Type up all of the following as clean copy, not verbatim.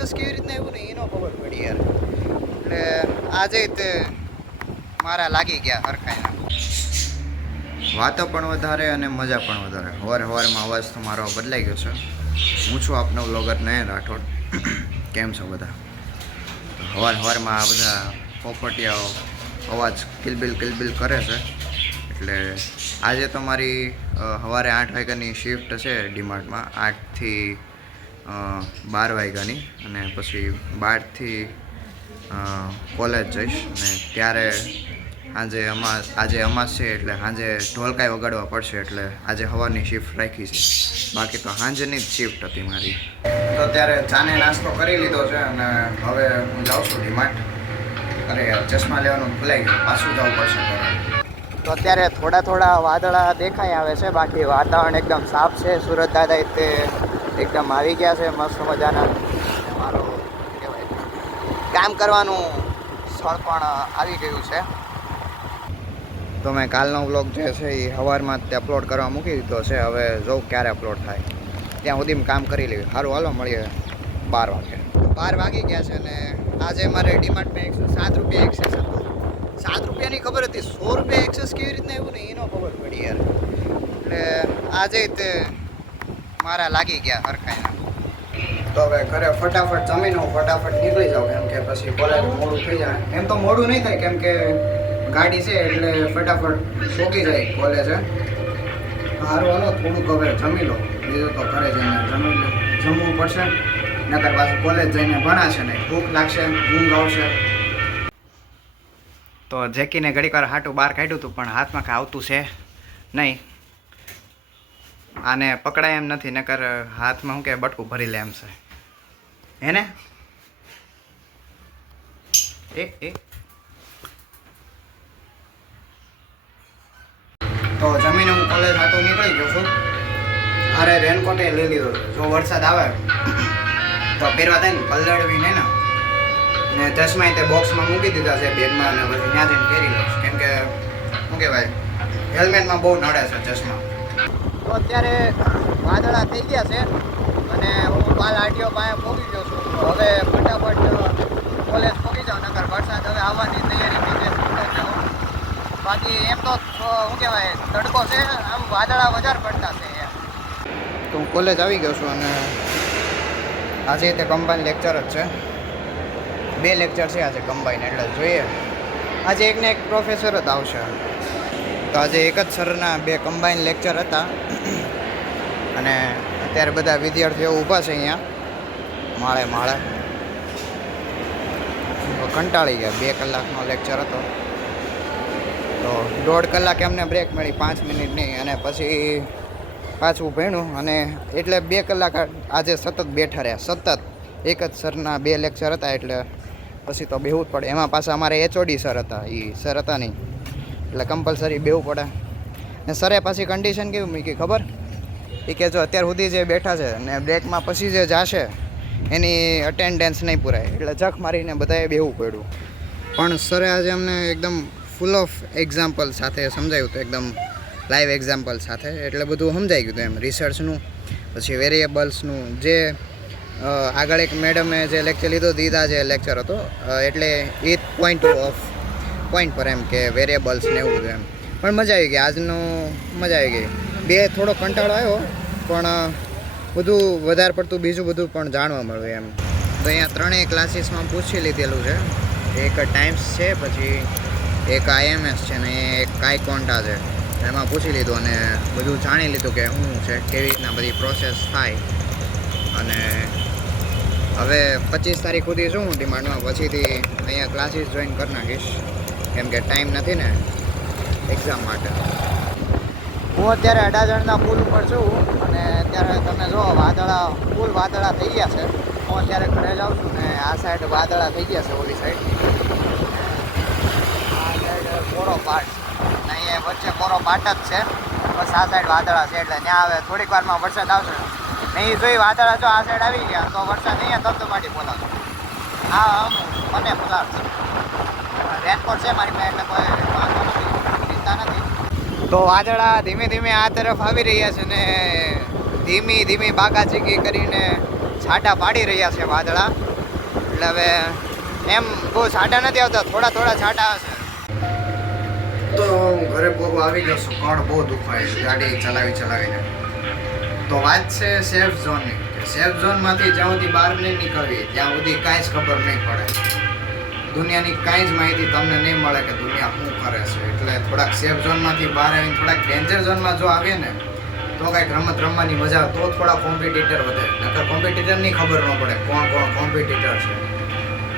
Access કેવી રીતના એવું ને એનો ખબર પડી યાર. એટલે આજે તે મારા લાગી ગયા હરખાઈના. વાતો પણ વધારે અને મજા પણ વધારે. હવારમાં અવાજ તો મારો બદલાઈ ગયો છે. હું છું આપનો વ્લોગર નયન રાઠોડ. કેમ છો બધા? હવારમાં આ બધા પોપટિયાઓ અવાજ કિલબિલ કરે છે. એટલે આજે તો મારી સવારે 8 વાગ્યાની શિફ્ટ છે ડીમાર્ટમાં. 8 થી 12 વાગ્યાની, અને પછી 12 થી કોલેજ જઈશ. અને ત્યારે આજે અમાસ છે એટલે સાંજે ઢોલકાઈ વગાડવા પડશે. એટલે આજે સવારની શિફ્ટ રાખી છે. બાકી તો સાંજની જ શિફ્ટ હતી મારી. તો ત્યારે ચાને નાસ્તો કરી લીધો છે અને હવે હું જાઉં છું ડીમાર્ટ. અરે યાર, ચશ્મા લેવાનું ભૂલાઈ ગયું, પાછું જવું પડશે. તો અત્યારે થોડા વાદળા દેખાઈ આવે છે. બાકી વાતાવરણ એકદમ સાફ છે. સુરત દાદા તે એકદમ આવી ગયા છે મસ્ત મજાના. મારું કહેવાય કામ કરવાનું સ્થળ પણ આવી ગયું છે. તો મેં કાલનો વ્લોગ જે છે એ સવારમાં જ અપલોડ કરવા મૂકી દીધો છે. હવે જોઉં ક્યારે અપલોડ થાય, ત્યાં સુધી કામ કરી લેવું. સારું, હાલો મળીએ 12 વાગે. 12 વાગી ગયા છે અને આજે મારે ડીમાર્ટમાં 107 રૂપિયા એક્સેસ હતું. 7 રૂપિયાની ખબર હતી, 100 રૂપિયા એક્સેસ કેવી રીતના એવું ને એનો ખબર પડી યાર. એટલે આજે તે મારા લાગી ગયા હરખાઈના. તો હવે ઘરે ફટાફટ જમીને હું ફટાફટ નીકળી જાઉં, કેમ કે પછી કોલેજ મોડું થઈ જાય. એમ તો મોડું નહીં થાય, કેમ કે ગાડી છે એટલે ફટાફટ પહોંચી જાય કોલેજે. સારું, હાલો થોડુંક હવે જમી લો. બીજું તો ઘરે જઈને જમવું પડશે, નકર પાછું કોલેજ જઈને ભણાશે નહીં. ભૂખ લાગશે, ઊંઘ આવશે. તો જેકીને ઘડીક વાર હાટું બહાર કાઢ્યું હતું, પણ હાથમાં કાંઈ આવતું છે નહીં. આને પકડાય એમ નથી, નકર હાથમાં શું કે બટકું ભરી લે એમ છે. હે ને એ તો જમીને હું કોલેજ હાટું નીકળી ગયો છું. અરે રેનકોટે લઈ લીધો છે. જો વરસાદ આવે તો પહેરવા થાય ને, પલળવી નહીં ને ચશ્મા તે બોક્સમાં મૂકી દીધા છે બેગમાં, અને પછી ત્યાં જઈને પહેરી લઈશ. કેમ કે શું કહેવાય, હેલ્મેટમાં બહુ નડે છે ચશ્મા. તો અત્યારે વાદળા થઈ ગયા છે અને હું પાલ આરટીઓ પાસે પહોંચી ગયો છું. તો હવે ફટાફટ કોલેજ પહોંચી જાઉં, નકર વરસાદ હવે આવવાની તૈયારી થઈ જાય. બાકી એમ તો શું કહેવાય, તડકો છે, આમ વાદળા વધારે પડતા છે. તો હું કોલેજ આવી ગયો છું અને આજે તે કમ્બાઈન લેક્ચર જ છે. 2 લેક્ચર છે આજે કમ્બાઈન, એટલે જોઈએ. આજે એકને એક પ્રોફેસર જ આવશે. તો આજે એક જ સરના 2 કમ્બાઈન લેક્ચર હતા. અને અત્યારે બધા વિદ્યાર્થીઓ ઊભા છે અહીંયા માળે. કંટાળી ગયા. 2 કલાકનો લેક્ચર હતો, તો 1.5 કલાક એમને બ્રેક મળી, 5 મિનિટની. અને પછી પાછું ભણ્યું, અને એટલે 2 કલાક આજે સતત બેઠા રહ્યા. સતત એક જ સરના 2 લેક્ચર હતા, એટલે પછી તો બેહવું જ પડે. એમાં પાછા અમારે HOD સર હતા, એ સર હતા નહીં, એટલે કમ્પલસરી બેહવું પડે. ને સરે પાછી કન્ડિશન કેવી મૂકી ખબર? એ કે જો અત્યાર સુધી જે બેઠા છે ને બ્રેકમાં પછી જે જાશે એની અટેન્ડન્સ નહીં પૂરાય, એટલે જખ મારીને બધાએ બેહવું પડ્યું. પણ સરે આજે અમને એકદમ ફૂલ ઓફ એક્ઝામ્પલ સાથે સમજાવ્યું હતું, એકદમ લાઈવ એક્ઝામ્પલ સાથે. એટલે બધું સમજાઈ ગયું હતું એમ, રિસર્ચનું, પછી વેરિયેબલ્સનું. જે આગળ એક મેડમે જે લેક્ચર લીધો દીધા જે લેક્ચર હતો, એટલે એ પોઈન્ટ પર એમ કે વેરિયેબલ્સ ને એવું બધું એમ. પણ મજા આવી ગઈ આજનો, મજા આવી ગઈ. 2 થોડો કંટાળો આવ્યો, પણ બધું વધારે પડતું બીજું બધું પણ જાણવા મળ્યું એમ. તો અહીંયા 3 ક્લાસીસમાં પૂછી લીધેલું છે. એક ટાઈમ્સ છે, પછી એક IMS છે ને એક કાઈકોન્ટા છે. એમાં પૂછી લીધું અને બધું જાણી લીધું કે શું છે, કેવી રીતના બધી પ્રોસેસ થાય. અને હવે 25 તારીખ સુધી છું હું ડિમાન્ડમાં, પછીથી અહીંયા ક્લાસીસ જોઈન કરી નાખીશ, કેમ કે ટાઈમ નથી ને એક્ઝામ માટે. હું અત્યારે અડાજણના પુલ ઉપર છું અને અત્યારે તમે જો ફૂલ વાદળા થઈ ગયા છે. હું અત્યારે ઘરે જાઉં છું ને આ સાઈડ વાદળા થઈ ગયા છે, ઓલી સાઈડ. આ સાઈડ કોરો પાટ, અહીંયા વચ્ચે કોરો પાટ જ છે, બસ આ સાઈડ વાદળા છે. એટલે ત્યાં હવે થોડીક વારમાં વરસાદ આવશે. નહીં જોઈ વાદળા જો આ સાઈડ આવી ગયા તો વરસાદ અહીંયા ધબધબાટી બોલાવશે. હા, મને બોલાવશે. રેનકોટ છે મારી પાસે, એટલે કોઈ વાંધો નથી, ચિંતા નથી. તો વાદળા ધીમે ધીમે આ તરફ આવી રહ્યા છે ને ધીમી બાગાચીકી કરીને છાંટા પાડી રહ્યા છે વાદળા. એટલે હવે એમ બહુ છાંટા નથી આવતા, થોડા થોડા છાંટા આવે છે. તો હું ઘરે બહુ આવી ગયો છું, કણ બહુ દુખાય છે ગાડી ચલાવીને. તો વાત છે સેફ ઝોનની, કે સેફ ઝોનમાંથી જ્યાં સુધી બહાર નહીં નીકળવી ત્યાં સુધી કાંઈ જ ખબર નહીં પડે, દુનિયાની કાંઈ જ માહિતી તમને નહીં મળે કે દુનિયા શું કરે છે. એટલે થોડાક સેફ ઝોનમાંથી બહાર આવીને થોડાક ડેન્જર ઝોનમાં જો આવીએ ને તો કાંઈક રમત રમવાની મજા, તો થોડા કોમ્પિટિટર વધે, નકર કોમ્પિટિટરની ખબર ન પડે કોણ કોમ્પિટિટર છે.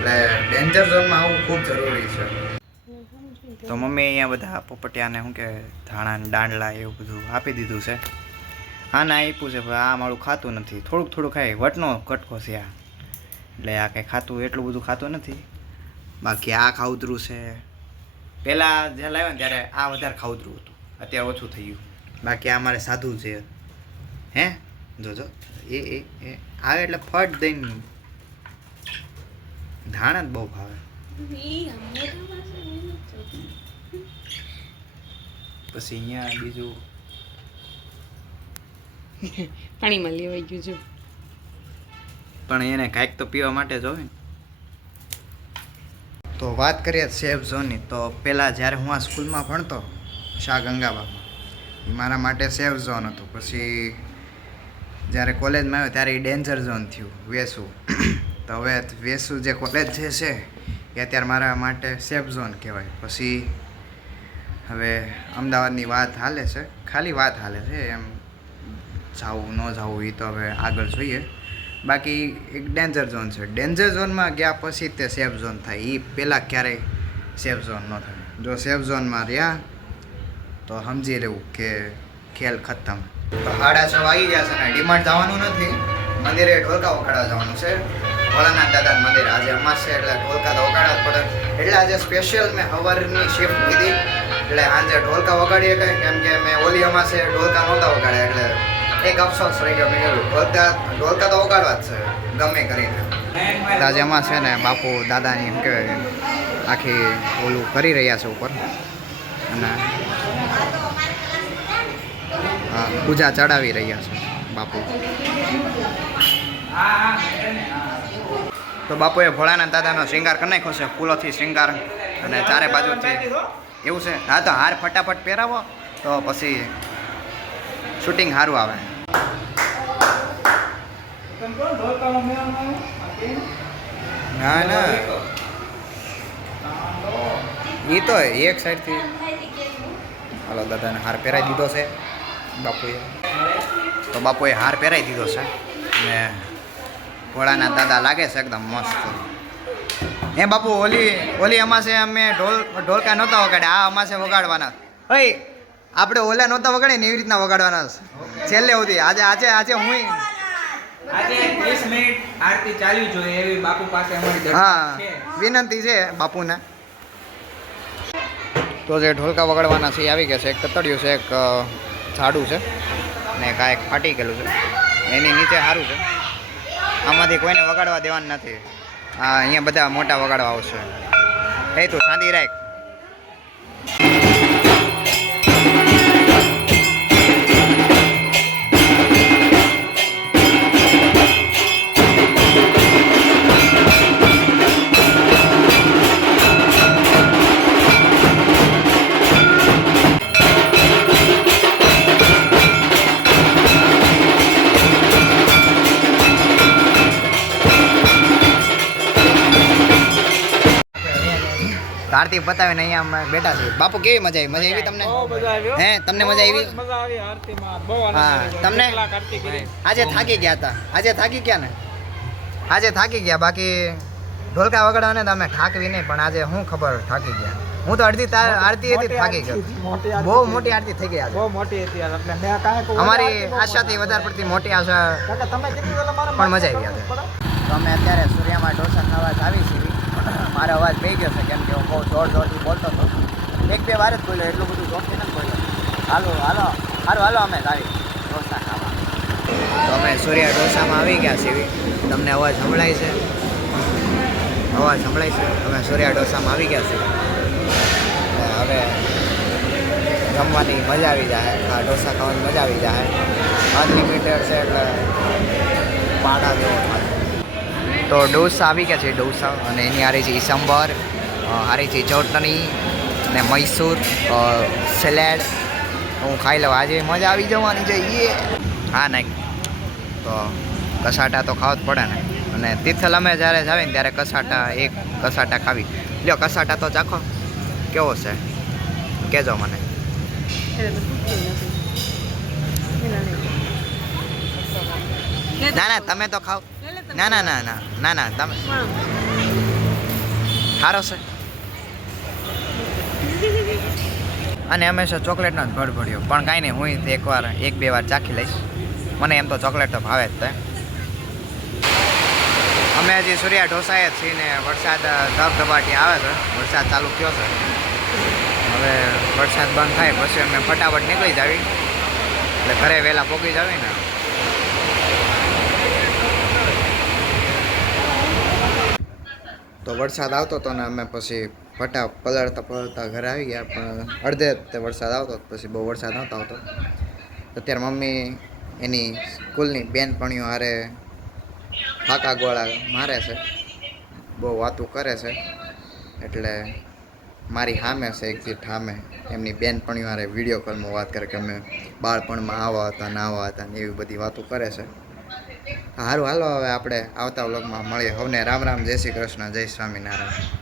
એટલે ડેન્જર ઝોનમાં આવવું ખૂબ જરૂરી છે. તો મમ્મી અહીંયા બધા પોપટિયાને શું કે ધાણા દાંડલા એવું બધું આપી દીધું છે. આને આપ્યું છે, આ મારું ખાતું નથી, થોડુંક ખાય, વટનો કટકો છે આ, એટલે આ કંઈ ખાતું એટલું બધું ખાતું નથી. બાકી આ ખાઉતરું છે, પહેલાં જ્યાં લાવ્યા ને ત્યારે આ વધારે ખાઉતરું હતું, અત્યારે ઓછું થઈ ગયું. બાકી આ મારે સાદું છે, હે જોજો એ આવે એટલે ફટ દઈને ધાણા જ બહુ ભાવે. પછી અહીંયા બીજું પાણીમાં લેવાઈ ગયું છે, પણ એને કાંઈક તો પીવા માટે જ હોય. તો વાત કરીએ સેફ ઝોનની, તો પહેલાં જ્યારે હું આ સ્કૂલમાં ભણતો શાહ ગંગાબામાં, મારા માટે સેફ ઝોન હતું. પછી જ્યારે કોલેજમાં આવ્યો ત્યારે એ ડેન્જર ઝોન થયું વેસુ. તો હવે વેસુ જે કોલેજ જે છે એ અત્યારે મારા માટે સેફ ઝોન કહેવાય. પછી હવે અમદાવાદની વાત હાલે છે, ખાલી વાત હાલે છે, એમ જાવું ન જાવું એ તો હવે આગળ જોઈએ. બાકી એક ડેન્જર ઝોન છે, ડેન્જર ઝોનમાં ગયા પછી તે સેફ ઝોન થાય, એ પહેલાં ક્યારેય સેફ ઝોન ન થાય. જો સેફ ઝોનમાં રહ્યા તો સમજી લેવું કે ખેલ ખતમ. તો 6:30 વાગી ગયા છે ને ડિમાન્ડ જવાનું નથી, મંદિરે ઢોલકા વગાડવા જવાનું છે, ભોળાનાથ દાદાનું મંદિર. આજે અમાસ છે એટલે ઢોલકા તો વગાડવા જ પડે, એટલે આજે સ્પેશિયલ મેં સવારની શિફ્ટ લીધી, એટલે આજે ઢોલકા વગાડીએ કંઈ, કેમ કે મેં ઓલી અમાસે ઢોલકા નહોતા વગાડ્યા, એટલે એક અફસોસ રહી ગયો. મેં કીધું ઢોલકા તો વગાડવા જ છે ગમે કરીને. આજે અમાસ છે ને બાપુ દાદાની શું કહેવાય આખી ઓલું કરી રહ્યા છે ઉપર, અને પૂજા ચડાવી રહ્યા છે બાપુ. તો બાપુએ ભોળાનાથ દાદાનો શૃંગાર કરી નાખ્યો છે, ફૂલોથી શૃંગાર, અને ચારે બાજુથી એવું છે. હા તો હાર ફટાફટ પહેરાવો તો પછી શૂટિંગ સારું આવે. ના ના એ તો એક સાઈડથી હાલો દાદાને હાર પહેરાવી દીધો છે બાપુએ. તો બાપુએ હાર પહેરાવી દીધો છે ને ભોળાનાથ દાદા લાગે છે એકદમ મસ્ત. હે બાપુ ઓલી અમાસે અમે ઢોલકા નહોતા વગાડ્યા, આ અમાસે વગાડવાના. ભાઈ આપણે ઓલા નહોતા વગાડે ને એવી રીતના વગાડવાના છેલ્લે સુધી. આજે હું આજે 30 મિનિટ આરતી ચાલવી જોઈએ એવી બાપુ પાસે અમારી હા વિનંતી છે બાપુને. તો જે ઢોલકા વગાડવાના છે એ આવી ગયા છે, એક કતડિયું છે, એક ઝાડું છે ને કાંઈક ફાટી ગયેલું છે, એની નીચે સારું છે. આમાંથી કોઈને વગાડવા દેવાનું નથી, હા અહીંયા બધા મોટા વગાડવા આવશે. એ તું શાંતિ રાખ. આરતી પતાવીને અહીંયા અમે બેઠા છીએ. બાપુ કેવી મજા આવી તમને? હે તમને મજા આવી? હા તમને આજે થાકી ગયા બાકી ઢોલકા વગાડવા ને તમે થાકવી નહીં, પણ આજે શું ખબર થાકી ગયા. હું તો અડધી આરતી હતી થાકી ગયો, બહુ મોટી આરતી થઈ ગઈ આજે. અમારી આશાથી વધારે પડતી મોટી આશા, પણ મજા આવી આજે. તો અમે અત્યારે સૂર્યામાં ઢોસાનો અવાજ આવી છીએ. મારો અવાજ બે ગયો છે કેમ કે હું બહુ જોરથી બોલતો હતો, 1-2 વાર જ બોલ્યો, એટલું બધું જોરથી નથી બોલ્યો. હાલો અમે આવી ઢોસા ખાવા. તો અમે સૂર્યા ઢોસામાં આવી ગયા છીએ. તમને અવાજ સંભળાય છે? અમે સૂર્યા ઢોસામાં આવી ગયા છીએ. હવે જમવાની મજા આવી જાય, આ ઢોસા ખાવાની મજા આવી જાય. અનલિમિટેડ છે એટલે પાડા જેવો થાય. તો ડોસા આવી ગયા છે ડોસા અને એની હારી છે સંભાર હારી છે ચટણી ને મૈસૂર સેલેડ હું ખાઈ લઉં આજે મજા આવી જવાની છે હા નહીં તો કસાટા તો ખાવા જ પડે ને અને તિથલ અમે જ્યારે જાવે ને ત્યારે કસાટા એક કસાટા ખાવી લ્યો કસાટા તો ચાખો કેવો છે કહેજો મને ના ના તમે તો ખાઓ ના ના ના ના ના ના તમે સારો છે અને હંમેશા ચોકલેટનો જ ભડભડ્યો પણ કાંઈ નહીં હું એકવાર એક બે વાર ચાખી લઈશ મને એમ તો ચોકલેટ તો ભાવે જ તે અમે હજી સૂર્યા ઢોસાએ જ છીએ ને વરસાદ ધબધબાટી આવે છે વરસાદ ચાલુ થયો છે હવે વરસાદ બંધ થાય પછી અમે ફટાફટ નીકળી જાવી એટલે ઘરે વહેલા પહોંચી જાવી ને તો વરસાદ આવતો હતો ને અમે પછી પલળતા ઘરે આવી ગયા પણ અડધે તે વરસાદ આવતો પછી બહુ વરસાદ નહોતો આવતો અત્યારે મમ્મી એની સ્કૂલની બેનપણીઓ હારે ફાકા ગોળા મારે છે બહુ વાતું કરે છે એટલે મારી સામે છે એક્ઝિટ સામે એમની બેનપણીઓ હારે વિડીયો કોલમાં વાત કરે કે અમે બાળપણમાં આવા હતા ને આવા હતા ને એવી બધી વાતો કરે છે સારું હાલો હવે આપણે આવતા વ્લોગમાં મળીએ હવને રામ રામ જય શ્રી કૃષ્ણ જય સ્વામિનારાયણ